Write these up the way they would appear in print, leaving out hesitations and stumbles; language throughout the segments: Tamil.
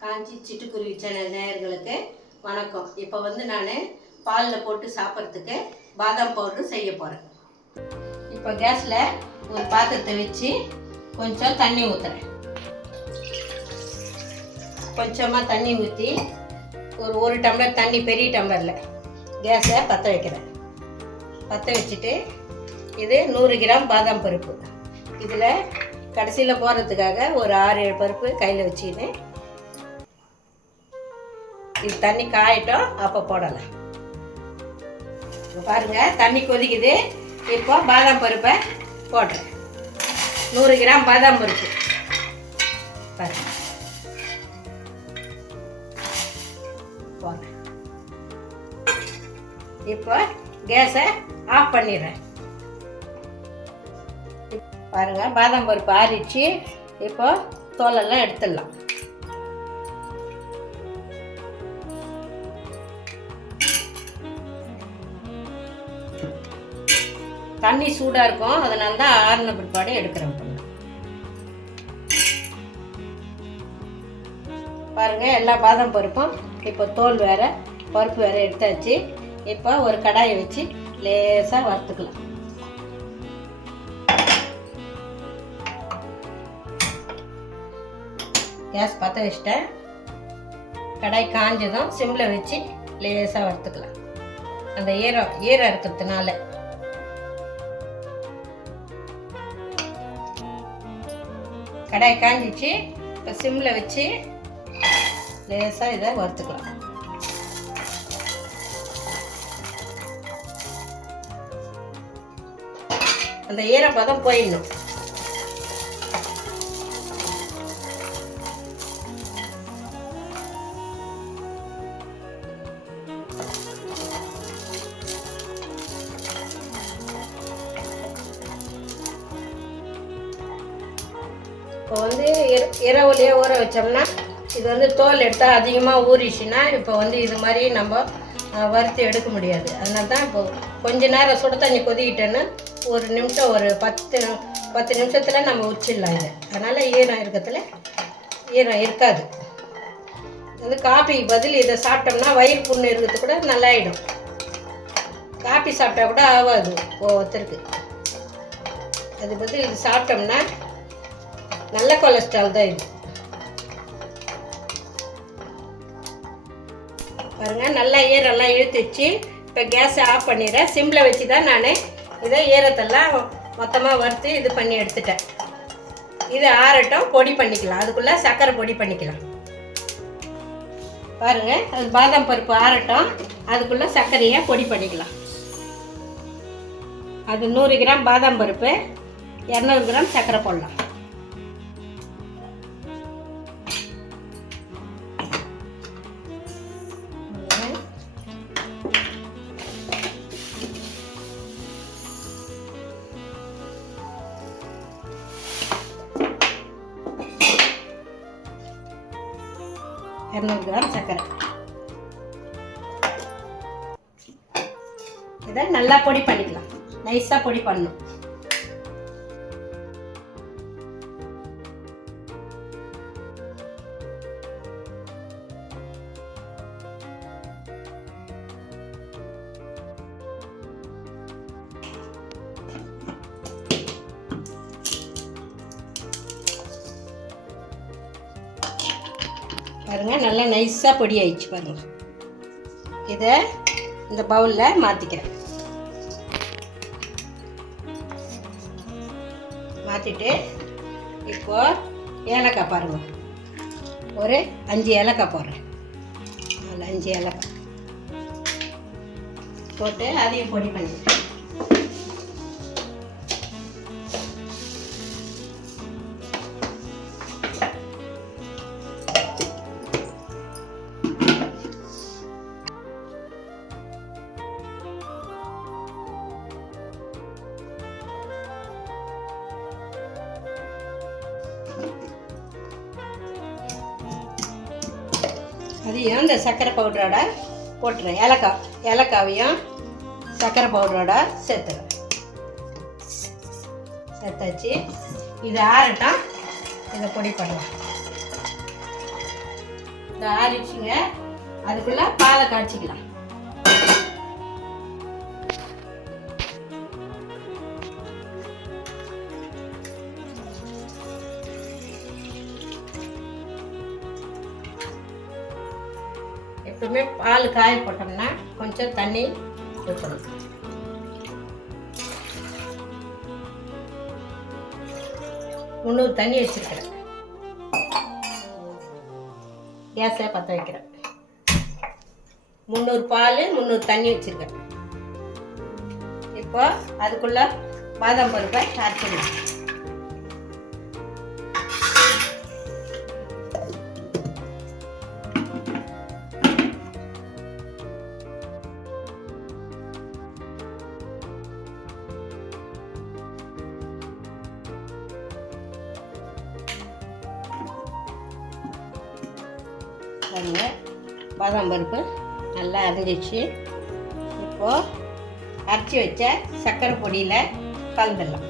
காஞ்சி சிட்டுக்குருவி சேனல் நேயர்களுக்கு வணக்கம். இப்போ நான் பாலில் போட்டு சாப்பிட்றதுக்கு பாதாம் பவுட்ரு செய்ய போகிறேன். இப்போ கேஸில் ஒரு பாத்திரத்தை வச்சு கொஞ்சம் தண்ணி ஊற்றுறேன். கொஞ்சமாக தண்ணி ஊற்றி ஒரு டம்ளர் தண்ணி, பெரிய டம்ளரில் கேஸை பற்ற வைக்கிறேன். பற்ற வச்சுட்டு இது 100 கிராம் பாதாம் பருப்பு, இதில் கடைசியில் போடுறதுக்காக ஒரு 6-7 பருப்பு கையில் வச்சுக்கின்னு இது தண்ணி காயட்டும், அப்போ போடலாம். பாருங்கள், தண்ணி கொதிக்குது. இப்போ பாதாம் பருப்பை போடுறேன். 100 கிராம் பாதாம் பருப்பு பாருங்க போடுறேன். இப்போ கேஸை ஆஃப் பண்ணிடுறேன். பாருங்க, பாதாம் பருப்பு ஆறிடுச்சு. இப்போ தோலெல்லாம் எடுத்துடலாம். தண்ணி சூடாக இருக்கும், அதனால தான் ஆறின பிற்பாடு எடுக்கிறேன். பாருங்கள், எல்லா பாதாம் பருப்பும் இப்போ தோல் வேறு பருப்பு வேறு எடுத்தாச்சு. இப்போ ஒரு கடாயை வச்சு லேசாக வறுத்துக்கலாம். கேஸ் பற்ற வச்சிட்டேன். கடாய் காஞ்சதும் சிம்மில் வச்சு லேசாக வறுத்துக்கலாம். அந்த ஈரம் இருக்கிறதுனால கடாய் காஞ்சிச்சு. இப்போ சிம்மில் வச்சு லேசாக இதை வறுத்துக்கலாம். அந்த ஈரப்பதம் போயிடணும். இப்போ இரவுலேயே ஊற வச்சோம்னா இது தோல் எடுத்தால் அதிகமாக ஊறிச்சுன்னா இப்போ இது மாதிரி நம்ம வறுத்து எடுக்க முடியாது. அதனால தான் இப்போ கொஞ்ச நேரம் சுட தண்ணி கொதிக்கிட்டேன்னு ஒரு நிமிஷம், ஒரு 10 நிமிஷத்தில் நம்ம உச்சிடலாம் இதை. அதனால் ஈரம் இருக்காது. காப்பிக்கு பதில் இதை சாப்பிட்டோம்னா வயிறு புண்ணு இருக்கிறது கூட நல்லாயிடும். காப்பி சாப்பிட்டா கூட ஆகாது ஒருத்தருக்கு. அது பதில் இது சாப்பிட்டோம்னா நல்ல கொலஸ்ட்ரால் தான் இது. பாருங்கள், நல்லா ஈரெல்லாம் இழுத்துச்சு. இப்போ கேஸை ஆஃப் பண்ணிடுறேன். சிம்மில் வச்சு தான் நான் இதை ஈரத்தெல்லாம் மொத்தமாக வறுத்து இது பண்ணி எடுத்துட்டேன். இது ஆறட்டும், பொடி பண்ணிக்கலாம். அதுக்குள்ளே சர்க்கரை பொடி பண்ணிக்கலாம். பாருங்கள், அது பாதாம் பருப்பு ஆறட்டும், அதுக்குள்ளே சர்க்கரையை பொடி பண்ணிக்கலாம். அது 100 கிராம் பாதாம் பருப்பு, 200 கிராம் சர்க்கரை போடலாம். கிராம் சர்க்கரை. இதை நல்லா பொடி பண்ணிக்கலாம். நைஸாக பொடி பண்ணணும். பாருங்கள், நல்லா நைஸாக பொடி ஆயிடுச்சு. பாருங்கள், இதை இந்த பவுலில் மாற்றிக்கிறேன். மாற்றிட்டு இப்போது ஏலக்காய் பாருங்கள், ஒரு 5 ஏலக்காய் போடுறேன். 5 ஏலக்காய் போட்டு அதையும் பொடி பண்ணிக்கிறேன். அதையும் இந்த சர்க்கரை பவுடரோட போட்டுறேன். ஏலக்காவையும் சர்க்கரை பவுடரோட சேர்த்துறேன். சேர்த்தாச்சு. இது ஆறட்டும், இதை பொடி பண்ணலாம். இந்த ஆறிடுச்சுங்க. அதுக்குள்ளே பாலை காய்ச்சிக்கலாம். எப்பவுமே பால் காய போட்டோம்னா கொஞ்சம் தண்ணி ஊற்றணும். முந்நூறு தண்ணி வச்சுருக்கிறேன். கேஸை பற்ற வைக்கிறேன். 300 பால் 300 தண்ணி வச்சுருக்கேன். இப்போ அதுக்குள்ளே பாதாம் பருப்பை அரைச்சிடணும். பாருங்க, பாதாம் பருப்பு நல்லா அரைஞ்சிச்சு. இப்போது அரைச்சி வச்ச சர்க்கரை பொடியில் கலந்துடலாம்.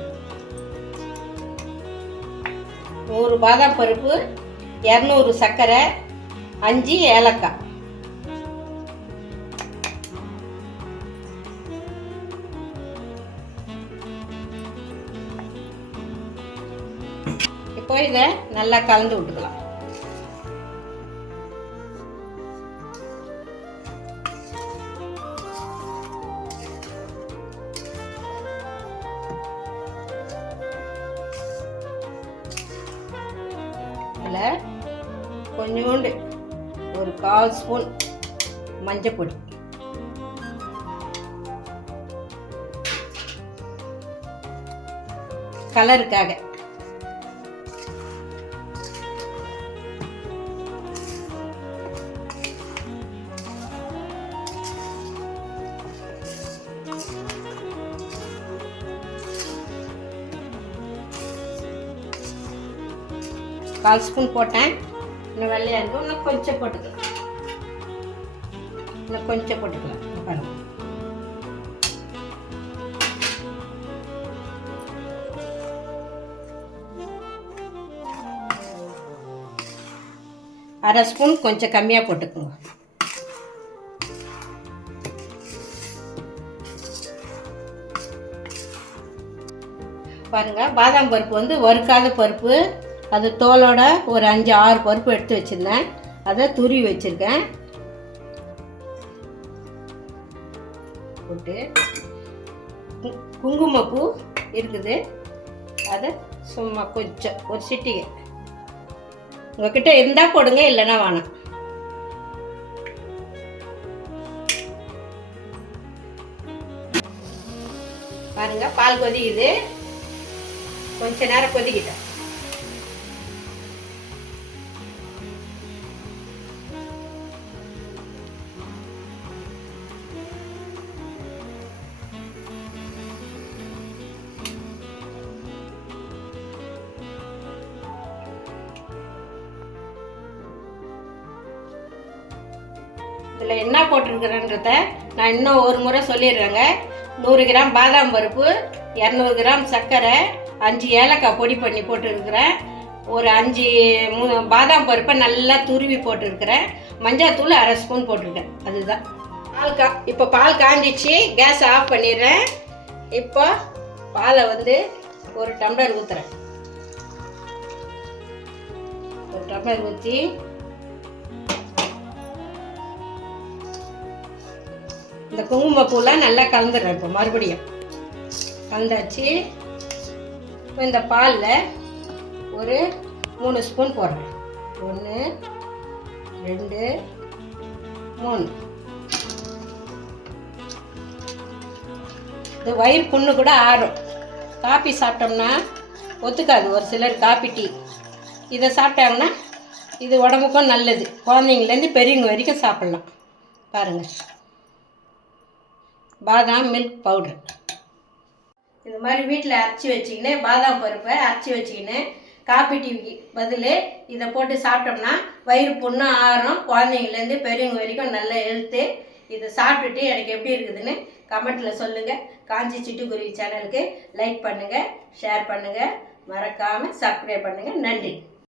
100 பாதாம் பருப்பு, 200 சர்க்கரை, 5 ஏலக்காய். இப்போ இதை நல்லா கலந்து விட்டுக்கலாம். இதில் கொஞ்சோண்டு ஒரு 1/4 ஸ்பூன் மஞ்சள் பொடி, கலருக்காக. கால் ஸ்பூன் போட்டேன். இன்னும் வெள்ளையாக இருக்கும். இன்னும் கொஞ்சம் போட்டுக்கலாம். பாருங்க. அரை ஸ்பூன் கொஞ்சம் கம்மியாக போட்டுக்கோங்க. பாருங்க, பாதாம் பருப்பு வந்து வறுக்காத பருப்பு. அது தோலோட ஒரு 5-6 பருப்பு எடுத்து வச்சுருந்தேன். அதை துருவி வச்சுருக்கேன். போட்டு குங்குமப்பூ இருக்குது. அதை சும்மா கொஞ்சம் ஒரு சிட்டிகை உங்ககிட்ட இருந்தால் போடுங்க, இல்லைன்னா வேணாம். பாருங்க, பால் கொதிக்குது. கொஞ்ச நேரம் கொதிக்கிட்டேன். இதில் என்ன போட்டிருக்கிறேன்றத நான் இன்னும் ஒரு முறை சொல்லிடுறேங்க. 100 கிராம் பாதாம் பருப்பு, 200 கிராம் சர்க்கரை, 5 ஏலக்காய் பொடி பண்ணி போட்டுருக்கிறேன். ஒரு 5 பாதாம் பருப்பை நல்லா துருவி போட்டுருக்கிறேன். மஞ்சள் அரை ஸ்பூன் போட்டிருக்கேன். அதுதான் இப்போ பால் காஞ்சிச்சு. கேஸ் ஆஃப் பண்ணிடுறேன். இப்போ பாலை வந்து ஒரு டம்ளர் ஊற்றுறேன். ஒரு டம்ளர் ஊற்றி இந்த குங்குமப்பூலாம் நல்லா கலந்துடுறேன். இப்போ மறுபடியும் கலந்தாச்சு. இப்போ இந்த பாலில் ஒரு 3 ஸ்பூன் போடுறேன். 1 2 3. இது வயிறு புண்ணு கூட ஆறும். காப்பி சாப்பிட்டோம்னா ஒத்துக்காது ஒரு சிலர் காப்பி டீ. இதை சாப்பிட்டாங்கன்னா இது உடம்புக்கும் நல்லது. குழந்தைங்கலேருந்து பெரியவங்க வரைக்கும் சாப்பிட்லாம். பாருங்கள், பாதாம் மில்க் பவுடர். இது மாதிரி வீட்டில் அரைச்சி வச்சிக்கின்னு பாதாம் பருப்பை அரைச்சி வச்சிக்கின்னு காப்பி டீக்கு பதில் இதை போட்டு சாப்பிட்டோம்னா வயிறு புண்ணு ஆறும். குழந்தைங்கலேருந்து பெரியவங்க வரைக்கும் நல்ல ஹெல்த்து. இதை சாப்பிட்டுட்டு எனக்கு எப்படி இருக்குதுன்னு கமெண்ட்டில் சொல்லுங்கள். காஞ்சி சிட்டுக்குருவி சேனலுக்கு லைக் பண்ணுங்கள், ஷேர் பண்ணுங்கள், மறக்காமல் சப்ஸ்கிரைப் பண்ணுங்கள். நன்றி.